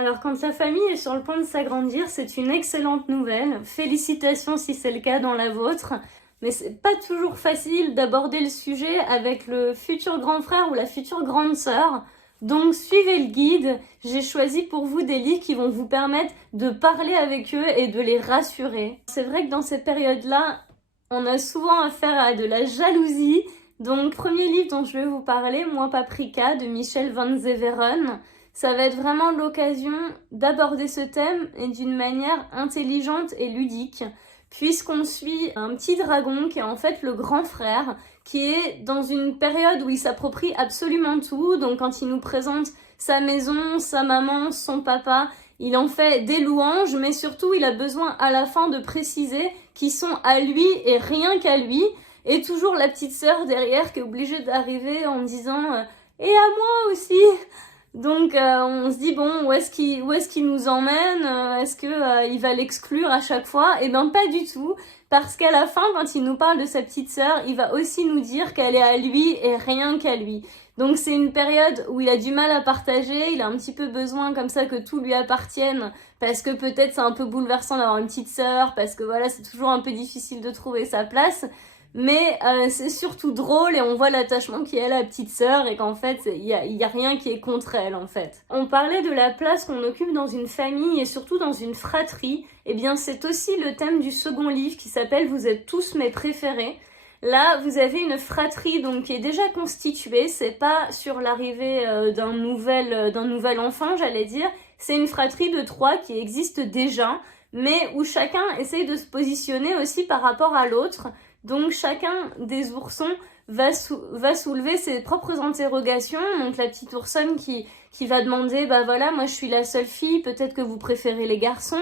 Alors quand sa famille est sur le point de s'agrandir, c'est une excellente nouvelle. Félicitations si c'est le cas dans la vôtre. Mais c'est pas toujours facile d'aborder le sujet avec le futur grand frère ou la future grande sœur. Donc suivez le guide, j'ai choisi pour vous des livres qui vont vous permettre de parler avec eux et de les rassurer. C'est vrai que dans ces périodes-là, on a souvent affaire à de la jalousie. Donc premier livre dont je vais vous parler, Moi Paprika de Michel Van Zeveren. Ça va être vraiment l'occasion d'aborder ce thème et d'une manière intelligente et ludique, puisqu'on suit un petit dragon qui est en fait le grand frère, qui est dans une période où il s'approprie absolument tout. Donc quand il nous présente sa maison, sa maman, son papa, il en fait des louanges, mais surtout il a besoin à la fin de préciser qu'ils sont à lui et rien qu'à lui. Et toujours la petite sœur derrière qui est obligée d'arriver en disant « Et à moi aussi !» Donc on se dit bon, où est-ce qu'il nous emmène, est-ce que il va l'exclure à chaque fois? Eh ben pas du tout, parce qu'à la fin quand il nous parle de sa petite sœur, il va aussi nous dire qu'elle est à lui et rien qu'à lui. Donc c'est une période où il a du mal à partager, il a un petit peu besoin comme ça que tout lui appartienne, parce que peut-être c'est un peu bouleversant d'avoir une petite sœur, parce que voilà, c'est toujours un peu difficile de trouver sa place. Mais c'est surtout drôle et on voit l'attachement qu'il y a à la petite sœur et qu'en fait, il y a rien qui est contre elle en fait. On parlait de la place qu'on occupe dans une famille et surtout dans une fratrie. Eh bien, c'est aussi le thème du second livre qui s'appelle « Vous êtes tous mes préférés ». Là, vous avez une fratrie donc qui est déjà constituée. C'est pas sur l'arrivée d'un nouvel enfant, j'allais dire. C'est une fratrie de 3 qui existe déjà, mais où chacun essaye de se positionner aussi par rapport à l'autre. Donc chacun des oursons va soulever ses propres interrogations. Donc la petite oursonne qui va demander, bah voilà, moi je suis la seule fille, peut-être que vous préférez les garçons.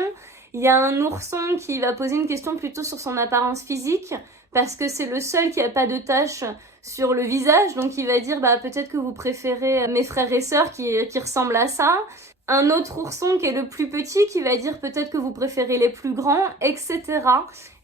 Il y a un ourson qui va poser une question plutôt sur son apparence physique, parce que c'est le seul qui a pas de taches sur le visage, donc il va dire, bah peut-être que vous préférez mes frères et sœurs qui ressemblent à ça. Un autre ourson qui est le plus petit qui va dire peut-être que vous préférez les plus grands, etc.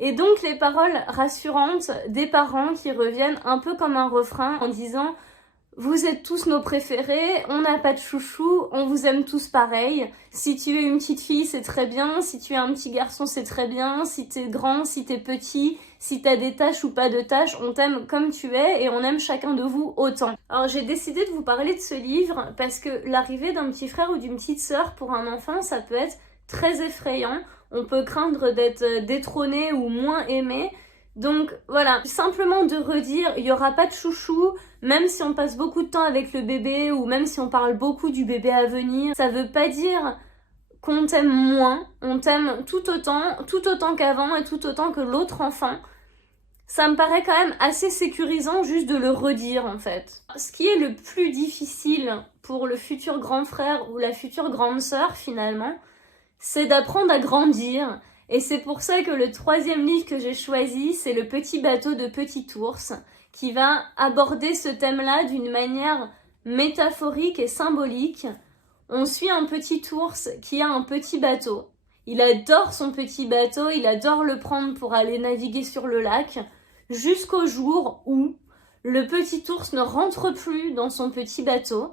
Et donc les paroles rassurantes des parents qui reviennent un peu comme un refrain en disant « Vous êtes tous nos préférés, on n'a pas de chouchou, on vous aime tous pareil. Si tu es une petite fille, c'est très bien. Si tu es un petit garçon, c'est très bien. Si t'es grand, si t'es petit, si t'as des taches ou pas de taches, on t'aime comme tu es et on aime chacun de vous autant. » Alors j'ai décidé de vous parler de ce livre parce que l'arrivée d'un petit frère ou d'une petite sœur pour un enfant, ça peut être très effrayant. On peut craindre d'être détrôné ou moins aimé. Donc voilà, simplement de redire, il n'y aura pas de chouchou, même si on passe beaucoup de temps avec le bébé ou même si on parle beaucoup du bébé à venir, ça veut pas dire qu'on t'aime moins, on t'aime tout autant qu'avant et tout autant que l'autre enfant. Ça me paraît quand même assez sécurisant juste de le redire en fait. Ce qui est le plus difficile pour le futur grand frère ou la future grande sœur finalement, c'est d'apprendre à grandir. Et c'est pour ça que le troisième livre que j'ai choisi, c'est Le petit bateau de Petit Ours, qui va aborder ce thème-là d'une manière métaphorique et symbolique. On suit un petit ours qui a un petit bateau. Il adore son petit bateau, il adore le prendre pour aller naviguer sur le lac, jusqu'au jour où le petit ours ne rentre plus dans son petit bateau,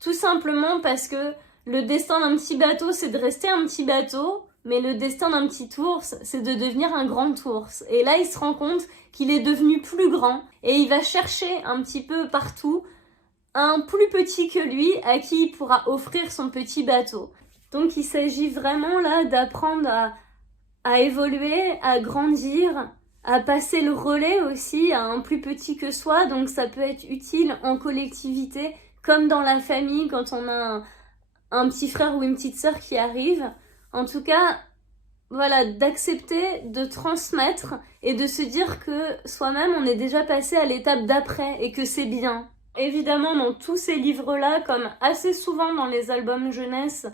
tout simplement parce que le destin d'un petit bateau, c'est de rester un petit bateau, mais le destin d'un petit ours, c'est de devenir un grand ours. Et là, il se rend compte qu'il est devenu plus grand et il va chercher un petit peu partout un plus petit que lui à qui il pourra offrir son petit bateau. Donc il s'agit vraiment là d'apprendre à évoluer, à grandir, à passer le relais aussi à un plus petit que soi. Donc ça peut être utile en collectivité, comme dans la famille quand on a un petit frère ou une petite sœur qui arrive. En tout cas, voilà, d'accepter, de transmettre et de se dire que soi-même, on est déjà passé à l'étape d'après et que c'est bien. Évidemment, dans tous ces livres-là, comme assez souvent dans les albums jeunesse,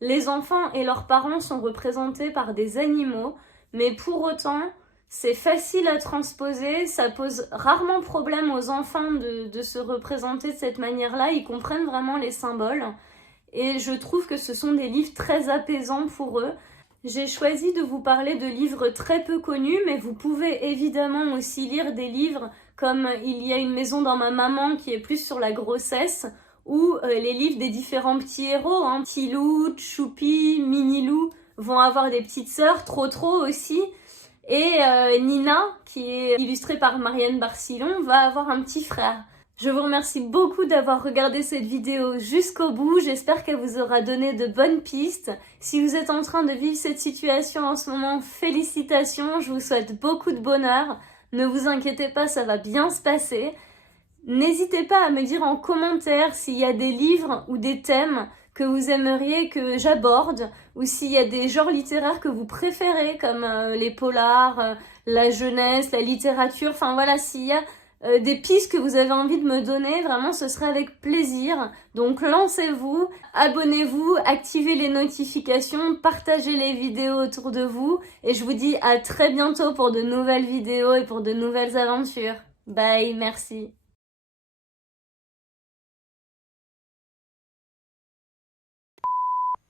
les enfants et leurs parents sont représentés par des animaux, mais pour autant, c'est facile à transposer, ça pose rarement problème aux enfants de se représenter de cette manière-là, ils comprennent vraiment les symboles. Et je trouve que ce sont des livres très apaisants pour eux. J'ai choisi de vous parler de livres très peu connus, mais vous pouvez évidemment aussi lire des livres comme Il y a une maison dans ma maman qui est plus sur la grossesse, ou les livres des différents petits héros, hein. Petit Loup, Choupi, Mini Lou vont avoir des petites sœurs, Trotro aussi. Et Nina, qui est illustrée par Marianne Barcillon, va avoir un petit frère. Je vous remercie beaucoup d'avoir regardé cette vidéo jusqu'au bout. J'espère qu'elle vous aura donné de bonnes pistes. Si vous êtes en train de vivre cette situation en ce moment, félicitations. Je vous souhaite beaucoup de bonheur. Ne vous inquiétez pas, ça va bien se passer. N'hésitez pas à me dire en commentaire s'il y a des livres ou des thèmes que vous aimeriez que j'aborde, ou s'il y a des genres littéraires que vous préférez, comme les polars, la jeunesse, la littérature, enfin voilà, s'il y a des pistes que vous avez envie de me donner, vraiment ce serait avec plaisir. Donc lancez-vous, abonnez-vous, activez les notifications, partagez les vidéos autour de vous, et je vous dis à très bientôt pour de nouvelles vidéos et pour de nouvelles aventures. Bye, merci.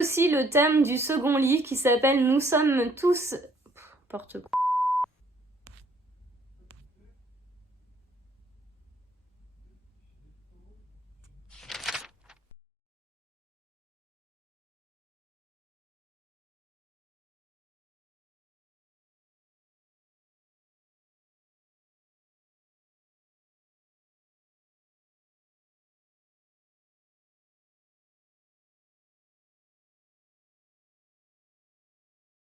Aussi le thème du second livre qui s'appelle Nous sommes tous... N'importe quoi.